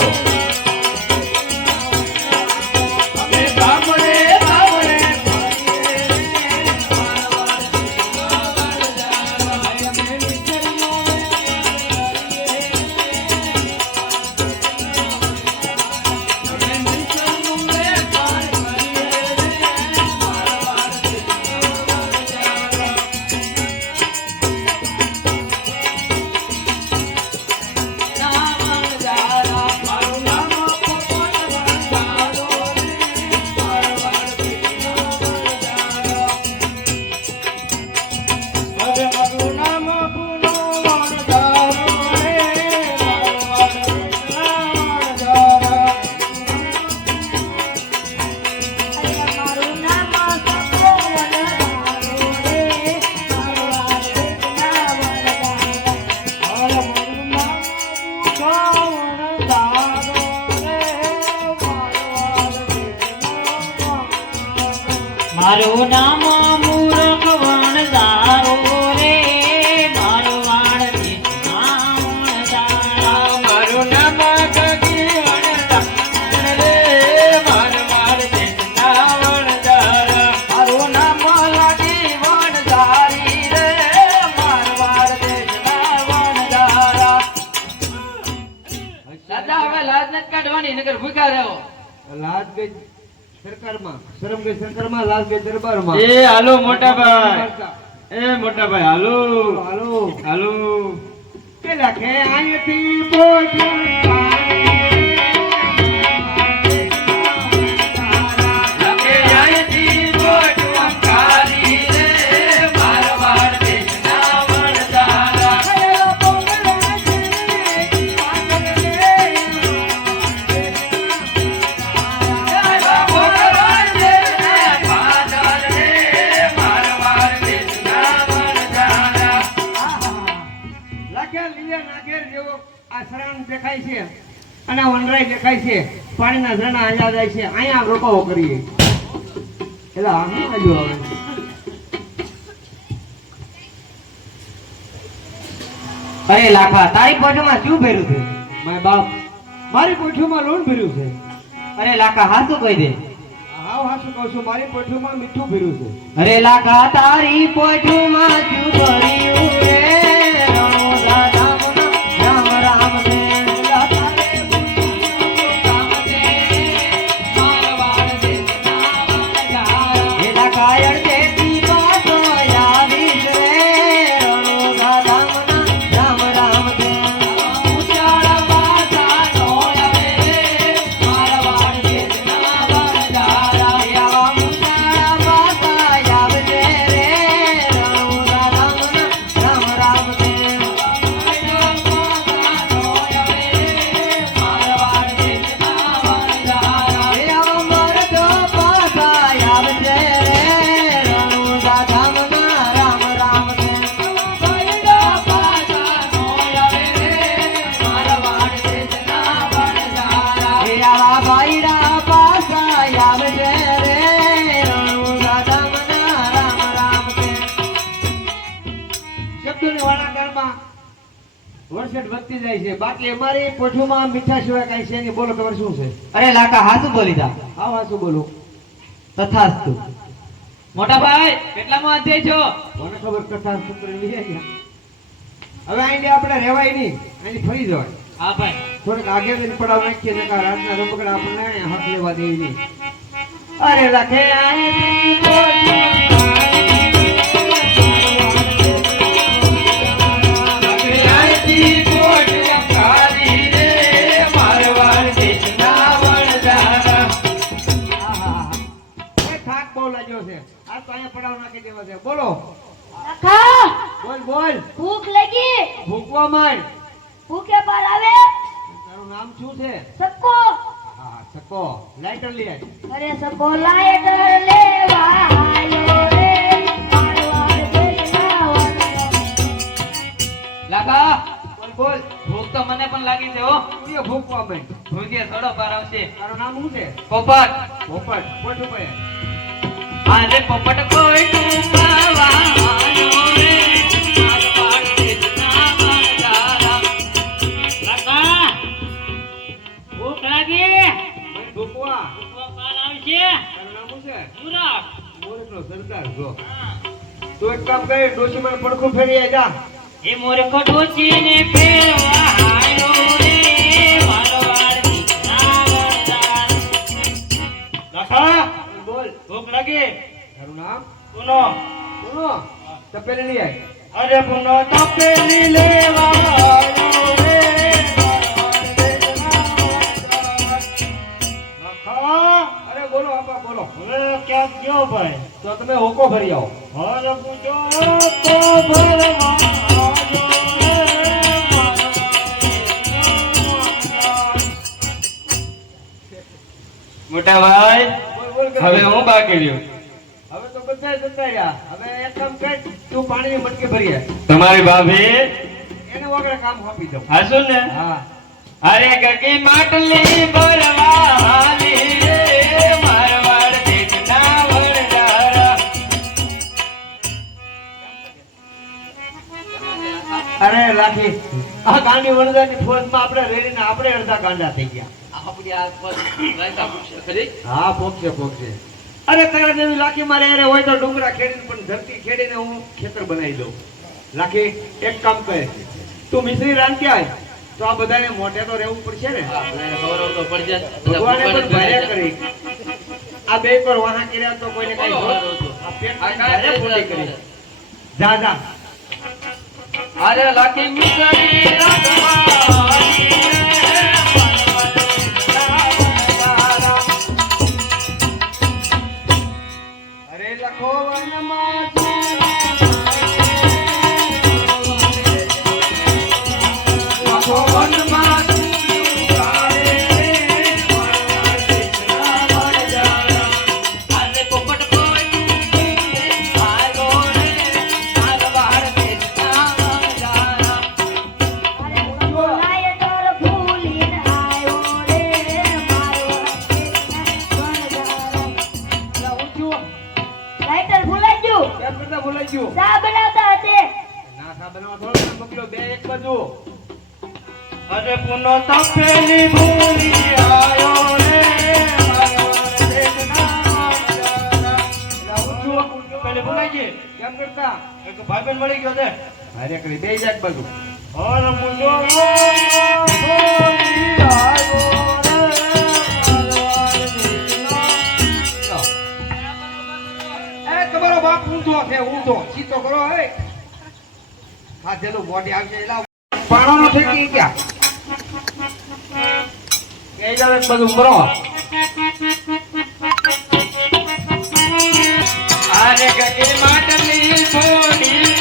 વધારો મારું નામ મૂરખ વણઝારો રે મારવાડ દેશના મારું નામ ગગી વણઝાર રે મારવાડ દેશના વણઝાર મારું નામ લાગી વણઝારી રે મારવાડ દેશના વણઝાર દાદા હવે લાજ નથી કાઢવાની નગર ભૂખ્યા રહો લાજ ગઈ સરકારમાં શરમ ગઈ સરકારમાં લાજ ગઈ દરબારમાં એ હાલો મોટા ભાઈ એ મોટા ભાઈ હાલો હાલો હાલો કે લખે આયથી બોલ્યું દેખાય છે અને વનરાય દેખાય છે પાણીના ઝરણા અહીંયા જાય છે અહીંયા રોકાવો કરીએ એટલે આમ આવ્યો હવે અરે લાખા તારી પોઠમાં શું ભર્યું છે માય બાપ મારી કોઠીમાં લોન ભર્યું છે અરે લાખા હાસુ કહી દે હાવ હાસું કહું છું મારી કોઠીમાં મીઠું ભર્યું છે અરે લાખા તારી પોઠમાં શું ભર્યું રે રણો દાદામના રામ રામ દે વધતી જાય છે બાકી અમારી પોઠુમાં મીઠા સિવાય કઈ છે નહીં બોલો ખબર શું છે અરે લાખા હાસુ બોલી જા આવ હાસું બોલું તથાસ્તુ મોટા ભાઈ કેટલામાં અધ્યાય છો મને ખબર કથા સૂત્ર લઈ ગયા હવે અહીં આપણે રહેવાય નહીં અહીં ફરી જવાય હા ભાઈ થોડુંક આગે જઈને પડાવ નાખીએ ને કા રાતના રમકડા આપણને હાથ લેવા દેવી નહીં અરે લખે બોલો લખા બોલ બોલ ભૂખ લાગી ભૂખવા માંડ ભૂખે પર આવે તારું નામ શું છે સક્કો હા સકો લાઈટર લે અરે સક્કો લાઈટર લેવા આયો રે મારવાડ દેશના લાખા બોલ બોલ ભૂખ તો મને પણ લાગી છે હો તું એ ભૂખવા માંડ ભૂંજે થોડો પાર આવશે તારું નામ શું છે પોપટ પોપટ પોટ ઉપર અરે પોપટ કોઈ ટુંબાવા આયો રે મારવાડ દેશના વણઝારા લાખા મોરખનો સરદાર જો. તું એક કામ કર, ડોશીમાં પડખું ફેરી આય જા. એ મૂર્ખ ડોશીને ફેરવાયો રે મારો વાળથી નાવણદાર. લાખા બોલ. ભૂખ લાગી તારું નામ? સુનો સુનો. તપેલી લઈ આય. અરે પુનો તપેલી લેવા આવ્યો રે લાખા અરે બોલો આપા બોલો. હવે ક્યાં ગયો ભાઈ તો તમે હોકો ભરી આવો. હર પૂજો તો ભરવા આવ્યો રે મોટા ભાઈ બોલ બોલ કરી. હવે હું બાકી રહ્યું હવે તો બધા જતા રહ્યા. હવે એક કામ કર, તું પાણીની મટકી ભરી આય. તમારી ભાભી એને વગર કામ આપી દઉં. હાસું ને હા. અરે ગગી માટલી ભરવા હાલી રે મારવાડ દેખના વણજારા. અરે રાખી આ ગાંડી વણદાની ફોજમાં આપણે રેલીને આપણે અડધા ગાંડા થઈ ગયા. હા પોકશે પોકશે. અરે તારા જેવી લાખી મારે અરે હોય તો ડુંગરા ખેડીને પણ ધરતી ખેડીને હું ખેતર બનાવી દઉં. લાખી એક કામ કર, તું મિશ્રી રાંધી આય તો આ બધાને મોઢે તો રહેવું પડશે ને. ભગવાને પણ ભારે કરી આ બે પર વાહા કર્યા તો કોઈને કઈ આ પેટમાં ભારે ફોડી કરી. જા જા. અરે લાખી મિસરી રાધવાની રે અરે લખો વનમાં લખો વનમાં સુરારે રે મારવાડ દેખના વણજારા. અરે પોપટ કોઈ આયો રે મારવાડ દેખના વણજારા. અરે બોલાય ડોર ફૂલીને આયો રે મારો લાઈટર ભૂલાઈ ગયું. કેમ કરતા ભૂલાઈ ગયું? ચા બનાવતા હતે. ના સા બનાવવા થોડો મોકલ્યો બે એક બાજુ. અરે પુનો તપેલી ભૂલી આયો રે મારવાડ દેખના વણજારા. આવું છું. પેલી ભૂલાઈ ગઈ કેમ કરતા? એક ભાઈબંધ મળી ગયો છે અરે કરી બે જાત બાજુ. હર પૂજો ભૂલી આયો રે મારવાડ દેખના. એ તમારો બાપ ઊંધો છે ઊંધો. ચીતો કરો હે. ખાધેલું મોઢે આવશે એલા પાણોનો ઠેકી ગયા. કે જાવે બધું મરો. અરે ગગી માટલી ભોળી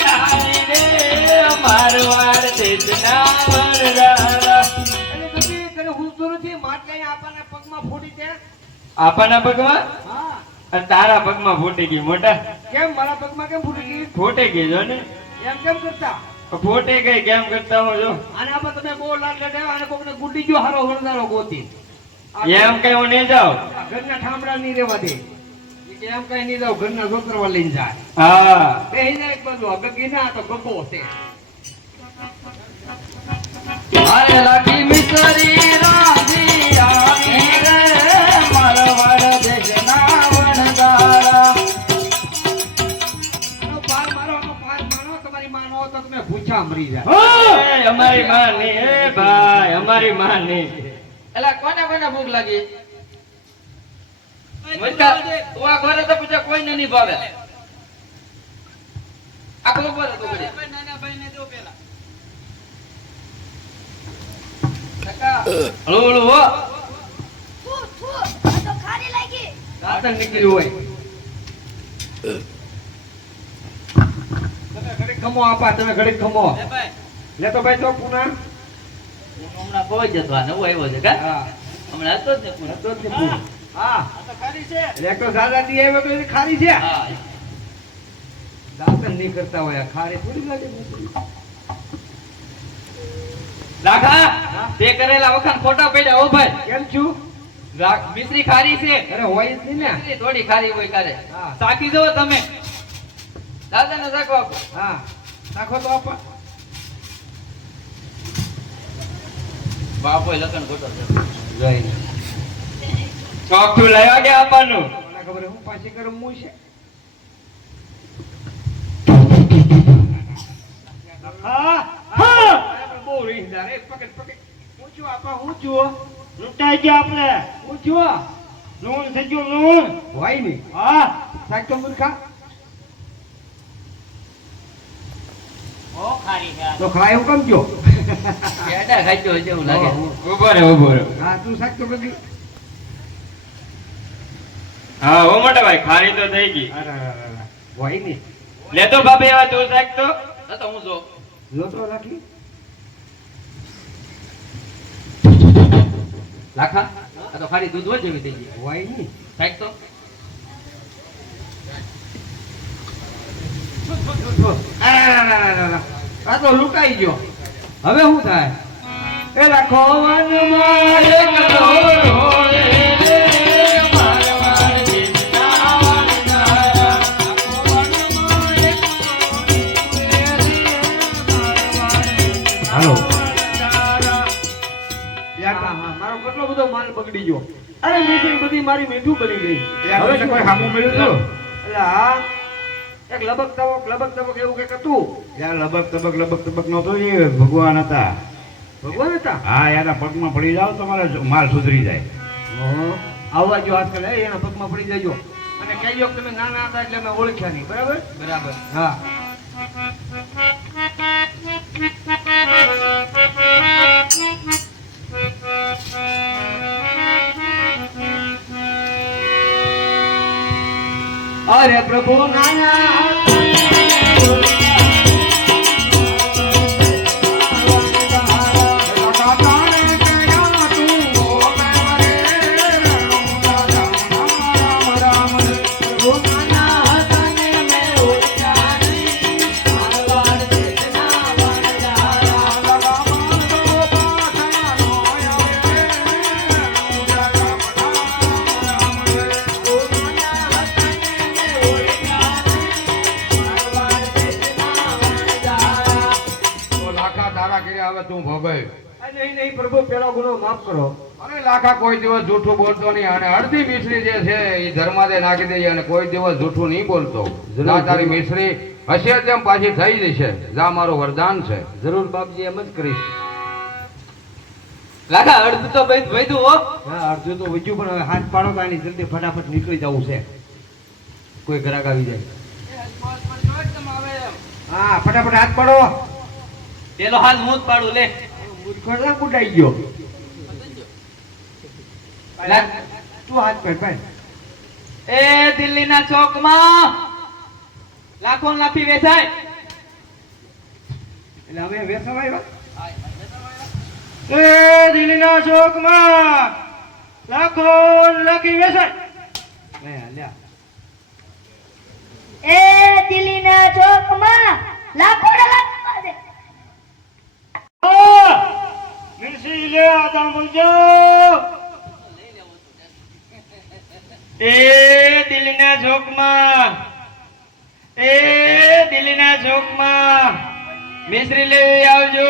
લાવી રે મારવાડ દેશના વણજારા. એટલે તમે તને હુંતું નથી માટલાઈ આપણને પગમાં ફોડી તે. આપણા પગમાં હા. અને તારા પગમાં ફૂટી ગઈ મોટા કેમ મારા પગમાં કેમ ફૂટી ગઈ? ફૂટી ગઈ જો ને એમ કેમ કરતા? ફૂટી ગઈ કેમ કરતા હો જો આને આમાં તમે બહુ લાડ લડાવ્યા અને કોકને ગુડી ગયો હારો વણદારો ગોતી. એમ કઈ હું નહીં જાઉં. આ ઘરના ઠામડા નહીં રહેવા દે. ઈ કે એમ કઈ નહીં જાવ ઘરના છોકરવા લઈને જાય. હા બેહી જાય એક બાજુ. ગગી ના તો ગગો છે. અરે લાખી મિસરી રાધી આવી રે મારવાડ દેશના વણજારા. આનો પાર મારો, આનો પાર મારો. તમારી માં ન હોય તો તમે ભૂખ્યા મરી જાય. એ અમારી માં નહીં એ ભાઈ અમારી માં નહીં. એલા કોને કોને ભૂખ લાગી? મોટા તું આ ઘરે તો પૂછે કોઈને નહીં ભાવે. આખો બોલ તો કરી. હળુ હળુ હો. થુ થુ આ તો ખારી લાગી. દાંતણ નીકળ્યું હોય. તમે ઘડીક ખમો આપા, તમે ઘડીક ખમો. લે તો ભાઈ તો પુના. હમણાં કોઈ જતો આ નવો આવ્યો છે કા? હા. હમણાં હતો જ ને પૂરો. હતો જ ને પુના. હા. લે તો સાદાથી આવ્યો તો એ ખારી છે. હા દાંતણ નહીં કરતા હોય આ ખારી થોડી લાગે. રાખા તે કરેલા વખાણ ખોટા પડ્યા હો ભાઈ. કેમ છું? મિશ્રી ખારી છે. અરે હોય જ નહીં ને. મિશ્રી થોડી ખારી હોય કારે. હા. સાકી જુઓ તમે. દાદાને સાકો આપો. હા. નાખો તો આપા. બાપો લખન ખોટો છે. જોઈ. ચોકઠું લાવ્યા કે આપવાનું? મને ખબર હું પાછી રમવું છે હા હા બહુ રીંગદાર એ પકડ પકડ ઊંચું આપા ઊંચું લૂંટાઈ ગયા આપણે ઊંચું લૂણ થઈ ગયું લૂણ હોય નહીં હા સાહેબ તો મૂર્ખા ઓ ખારી છે તો ખાય એવું કેમ જો કેડા ખાજો જેવું લાગે ઉભો રે ઉભો રે હા તું સાહેબ તો કદી હા ઓ મોટા ભાઈ ખારી તો થઈ ગઈ હોય નહીં લેતો ભાભી હવે તું શાક તો તો હું જો લોટો રાખી લાખા આ તો ખાલી દૂધ હોય જેવી થઈ ગઈ હોય નહીં સાહેબ તો આ તો લૂંટાઈ ગયો હવે શું થાય એ રાખો વનમાં એક દોરો રે, મારવાડ જીતના વનના. હાલો મારો કેટલો બધો માલ બગડી ગયો અરે મીઠી બધી મારી મીઠું બની ગઈ હવે શું કોઈ સામું મળ્યું હતું એટલે હા એક લબક તબક એવું કઈક હતું યાર લબક તબક નહોતો એ ભગવાન હતા ભગવાન હતા હા એના પગમાં પડી જાવ તમારે માલ સુધરી જાય આવવા જો આજકાલ એના પગમાં પડી જજો અને કહેજો કે તમે નાના હતા એટલે મેં ઓળખ્યા નહીં બરાબર બરાબર હા અરે પ્રભુ નાના તું ભોગવ નહીં પ્રભુ પેલો ગુનો માફ કરો અરે લાખા કોઈ દિવસ જૂઠું બોલતો નહીં અને અડધી મિશ્રી જે છે એ ધર્માદે નાખી દઈએ અને કોઈ દિવસ જૂઠું નહીં બોલતો જા તારી મિશ્રી હશે તેમ પાછી થઈ જશે જા મારું વરદાન છે જરૂર બાપજી એમ જ કરીશ લાખા અડધું તો વૈધું હો હા અડધું તો વજ્યું પણ હવે હાથ પાડો તો આની જલ્દી ફટાફટ નીકળી જવું છે કોઈ ગ્રાહક આવી જાય હા ફટાફટ હાથ પાડો પેલો હાથ હું જ પાડું લે મૂર્ખો ના કુટાઈ ગયો તું હાથ પાડ પાડ એ દિલ્હીના ચોકમાં લાખો લાફી વેચાય એટલે હવે વેસવા આવ્યા એ દિલ્હીના ચોકમાં લાખો લકી વેચાય લ્યા એ દિલ્હીના ચોકમાં લાખો ડલા દે મિર્સી લે આદમ બોલજો એ દિલ્હીના ચોકમાં મિશ્રી લઈ આવજો